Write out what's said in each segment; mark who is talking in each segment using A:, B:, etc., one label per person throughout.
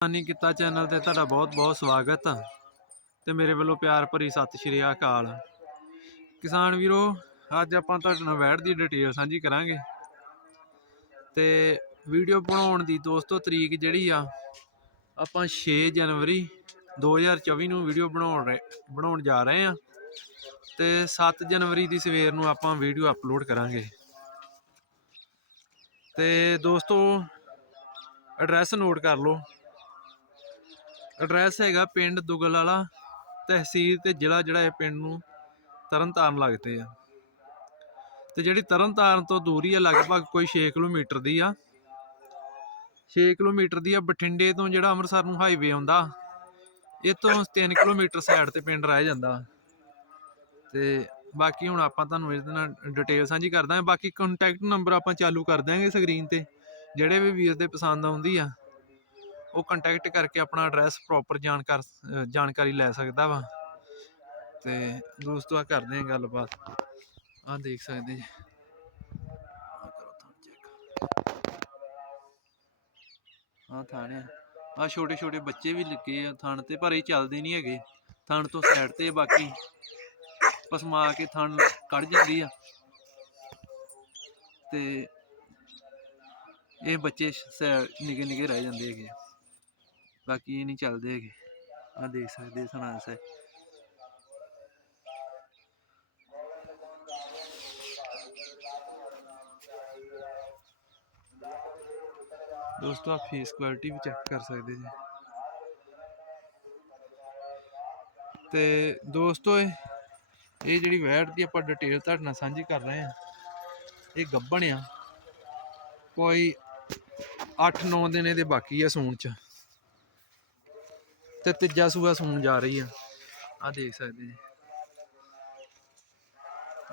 A: ਹਾਨੀ ਕੀਤਾ ਚੈਨਲ ਤੇ ਤੁਹਾਡਾ ਬਹੁਤ ਬਹੁਤ ਸਵਾਗਤ ਆ ਤੇ ਮੇਰੇ ਵੱਲੋਂ ਪਿਆਰ ਭਰੀ ਸਤਿ ਸ਼੍ਰੀ ਅਕਾਲ। ਕਿਸਾਨ ਵੀਰੋ, ਅੱਜ ਆਪਾਂ ਤੁਹਾਡੇ ਨਾਲ ਵੈਟ ਦੀ ਡਿਟੇਲ ਸਾਂਝੀ ਕਰਾਂਗੇ। ਤੇ ਵੀਡੀਓ ਬਣਾਉਣ ਦੀ ਦੋਸਤੋ ਤਰੀਕ ਜਿਹੜੀ ਆ, ਆਪਾਂ 6 ਜਨਵਰੀ 2024 ਨੂੰ ਵੀਡੀਓ ਬਣਾਉਣ ਰਹੇ, ਬਣਾਉਣ ਜਾ ਰਹੇ ਆ। ਤੇ 7 ਜਨਵਰੀ ਦੀ ਸਵੇਰ ਨੂੰ ਆਪਾਂ ਵੀਡੀਓ ਅਪਲੋਡ ਕਰਾਂਗੇ। ਤੇ ਦੋਸਤੋ ਐਡਰੈਸ ਨੋਟ ਕਰ ਲਓ। ਐਡਰੈਸ ਹੈਗਾ ਪਿੰਡ ਦੁਗਲ ਵਾਲਾ, ਤਹਿਸੀਲ ਤੇ ਜ਼ਿਲ੍ਹਾ ਜਿਹੜਾ ਇਹ ਪਿੰਡ ਨੂੰ ਤਰਨਤਾਰਨ ਲੱਗਦੇ ਆ। ਤੇ ਜਿਹੜੀ ਤਰਨਤਾਰਨ ਤੋਂ ਦੂਰੀ ਆ, ਲਗਭਗ ਕੋਈ 6 ਕਿਲੋਮੀਟਰ ਦੀ ਆ। 6 ਕਿਲੋਮੀਟਰ ਦੀ ਆ, ਬਠਿੰਡੇ ਤੋਂ ਜਿਹੜਾ ਅੰਮ੍ਰਿਤਸਰ ਨੂੰ ਹਾਈਵੇ ਆਉਂਦਾ ਇਹ ਤੋਂ 3 ਕਿਲੋਮੀਟਰ ਸਾਈਡ ਤੇ ਪਿੰਡ ਰਹਿ ਜਾਂਦਾ। ਤੇ ਬਾਕੀ ਹੁਣ ਆਪਾਂ ਤੁਹਾਨੂੰ ਇਹਦੇ ਨਾਲ ਡਿਟੇਲ ਸਾਂਝੀ ਕਰਦਾ ਦਾਂਗੇ ਬਾਕੀ ਕੰਟੈਕਟ ਨੰਬਰ ਆਪਾਂ ਚਾਲੂ ਕਰ ਦਾਂਗੇ ਸਕਰੀਨ ਤੇ, ਜਿਹੜੇ ਵੀ ਵੀਰ ਦੇ ਪਸੰਦ ਆਉਂਦੀ ਆ। ਉਹ ਕੰਟੈਕਟ ਕਰਕੇ ਆਪਣਾ ਐਡਰੈਸ ਪ੍ਰੋਪਰ ਜਾਣਕਾਰ ਜਾਣਕਾਰੀ ਲੈ ਸਕਦਾ ਵਾ। ਤੇ ਦੋਸਤੋ ਆ ਕਰਦੇ ਆ ਗੱਲਬਾਤ। ਆ ਦੇਖ ਸਕਦੇ ਜੀ ਆਹ ਆਹ ਥਾਣੇ ਆ। ਛੋਟੇ ਛੋਟੇ ਬੱਚੇ ਵੀ ਲੱਗੇ ਆ ਥਣ ਤੇ, ਪਰ ਇਹ ਚੱਲਦੇ ਨਹੀਂ ਹੈਗੇ। ਥਣ ਤੋਂ ਸਾਈਡ ਤੇ ਬਾਕੀ। ਪਸਮਾ ਕੇ ਥਣ ਕੱਢ ਜਾਂਦੀ ਆ। ਤੇ ਇਹ ਬੱਚੇ ਨਿਗੇ ਨਿਗੇ ਰਹਿ ਜਾਂਦੇ ਹੈਗੇ ਆ। ਬਾਕੀ ਇਹ ਨਹੀਂ ਚੱਲਦੇ ਹੈਗੇ। ਆ ਦੇਖ ਸਕਦੇ ਸੁਣਾ ਸੇ ਦੋਸਤੋ ਆਪ ਫੇਸ ਕੁਆਲਿਟੀ ਵੀ ਚੈੱਕ ਕਰ ਸਕਦੇ ਜੀ। ਤੇ ਦੋਸਤੋ, ਇਹ ਇਹ ਜਿਹੜੀ ਵੈਟ ਦੀ ਆਪਾਂ ਡਿਟੇਲ ਤੁਹਾਡੇ ਨਾਲ ਸਾਂਝੀ ਕਰ ਰਹੇ ਹਾਂ, ਇਹ ਗੱਬਣ ਆ। ਕੋਈ 8-9 ਦਿਨ ਇਹਦੇ ਬਾਕੀ ਆ ਸੂਣ ਚ। ਤੇ ਤੀਜਾ ਸੂਆ ਸੂਣ ਜਾ ਰਹੀ ਆ। ਆ ਦੇਖ ਸਕਦੇ ਜੀ।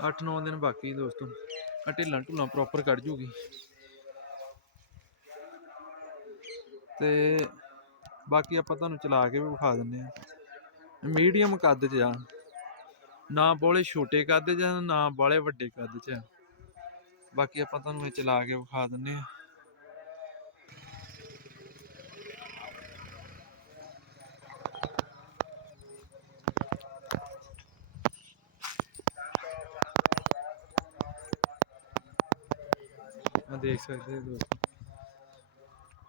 A: 8-9 ਦਿਨ ਬਾਕੀ ਦੋਸਤੋ। ਆ ਢਿੱਲਾਂ ਢੁੱਲਾਂ ਪ੍ਰੋਪਰ ਕੱਢ ਜੂਗੀ। ਤੇ ਬਾਕੀ ਆਪਾਂ ਤੁਹਾਨੂੰ ਚਲਾ ਕੇ ਵੀ ਵਿਖਾ ਦਿੰਦੇ ਆ। ਮੀਡੀਅਮ ਕੱਦ 'ਚ ਆ। ਨਾ ਬੋਲੇ ਛੋਟੇ ਕੱਦ 'ਚ ਆ, ਨਾ ਬਾਲੇ ਵੱਡੇ ਕੱਦ 'ਚ ਆ। ਬਾਕੀ ਆਪਾਂ ਤੁਹਾਨੂੰ ਇਹ ਚਲਾ ਕੇ ਵਿਖਾ ਦਿੰਨੇ ਆ। ਆ ਦੇਖ ਸਕਦੇ ਹੋ ਦੋਸਤੋ।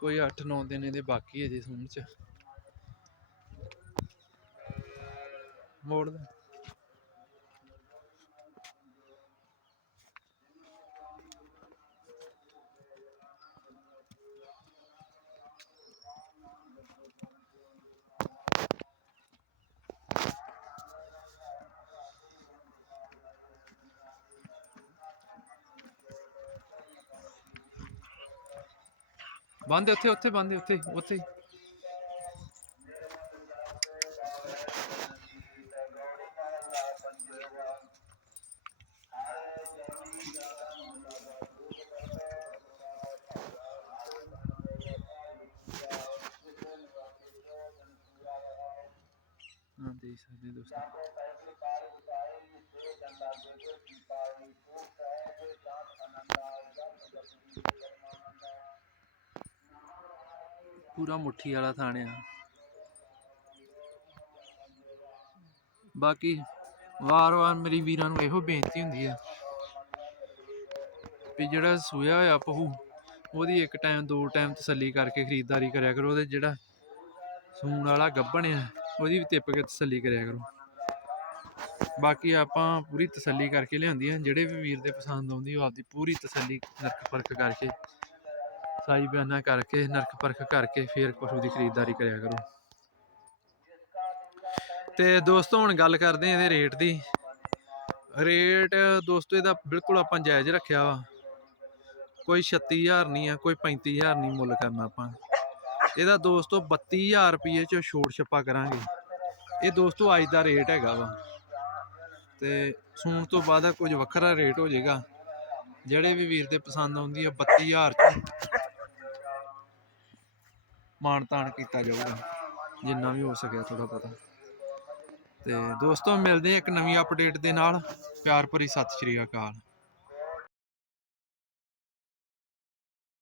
A: ਕੋਈ 8-9 ਦਿਨ ਇਹਦੇ ਬਾਕੀ ਹੈ ਜੀ ਸੂਣ ਚ। ਮੋੜ ਦੇ ਬੰਦੇ ਉੱਥੇ ਉੱਥੇ ਬੰਦੇ ਉੱਥੇ ਉੱਥੇ ਹਾਂ। ਦੇਖ ਸਕਦੇ ਦੋਸਤੋ। ਪੂਰਾ ਮੁੱਠੀ ਵਾਲਾ ਥਾਣ ਆ। ਬਾਕੀ ਵਾਰ-ਵਾਰ ਮੇਰੀ ਵੀਰਾਂ ਨੂੰ ਇਹੋ ਬੇਨਤੀ ਹੁੰਦੀ ਆ ਵੀ ਜਿਹੜਾ ਸੂਇਆ ਹੋਇਆ ਪਹੂ, ਉਹਦੀ ਇੱਕ ਟਾਈਮ ਦੋ ਟਾਈਮ ਤਸੱਲੀ ਕਰਕੇ ਖਰੀਦਦਾਰੀ ਕਰਿਆ ਕਰੋ, ਉਹਦੇ ਜਿਹੜਾ ਸੂਣ ਵਾਲਾ ਗੱਭਣ ਆ, ਉਹਦੀ ਵੀ ਟਿੱਪ ਕੇ ਤਸੱਲੀ ਕਰਿਆ ਕਰੋ। ਬਾਕੀ ਆਪਾਂ ਪੂਰੀ ਤਸੱਲੀ ਕਰਕੇ ਲਿਆਂਦੀਆਂ ਜਿਹੜੇ ਵੀ ਵੀਰ ਦੇ ਪਸੰਦ ਆਉਂਦੀ, ਉਹ ਆਪਦੀ ਪੂਰੀ ਤਸੱਲੀ ਨਰਕ ਪਰਖ ਕਰਕੇ ਸਾਈ ਬਿਆਨਾ ਕਰਕੇ, ਨਰਕ ਪਰਖ ਕਰਕੇ ਫਿਰ ਪਸ਼ੂ ਦੀ ਖਰੀਦਦਾਰੀ ਕਰਿਆ ਕਰੋ। ਤੇ ਦੋਸਤੋ, ਹੁਣ ਗੱਲ ਕਰਦੇ ਹਾਂ ਇਹਦੇ ਰੇਟ ਦੀ। ਰੇਟ ਦੋਸਤੋ, ਇਹਦਾ ਬਿਲਕੁਲ ਆਪਾਂ ਜਾਇਜ਼ ਰੱਖਿਆ ਵਾ। ਕੋਈ 36000 ਨਹੀਂ ਆ, ਕੋਈ 35000 ਨਹੀਂ ਮੁੱਲ ਕਰਨਾ ਆਪਾਂ। ਇਹਦਾ ਦੋਸਤੋ 32000 ਰੁਪਏ ਚ ਛੋੜ ਛੱਪਾ ਕਰਾਂਗੇ। ਇਹ ਦੋਸਤੋ, ਅੱਜ ਦਾ ਰੇਟ ਹੈਗਾ ਵਾ। ਤੇ ਸੂਣ ਤੋਂ ਬਾਅਦ ਕੁਝ ਵੱਖਰਾ ਰੇਟ ਹੋ ਜਾਏਗਾ। ਜਿਹੜੇ ਵੀ ਵੀਰ ਦੇ ਪਸੰਦ ਆਉਂਦੀ ਆ 32000 ਚ। ਮਾਣ ਤਾਣ ਕੀਤਾ ਜਾਊਗਾ ਜਿੰਨਾ ਵੀ ਹੋ ਸਕਿਆ ਥੋੜਾ ਪਤਾ ਤੇ ਦੋਸਤੋ, ਮਿਲਦੇ ਹਾਂ ਇੱਕ ਨਵੀਂ ਅਪਡੇਟ ਦੇ ਨਾਲ। ਪਿਆਰ ਭਰੀ ਸਤਿ ਸ਼੍ਰੀ ਅਕਾਲ।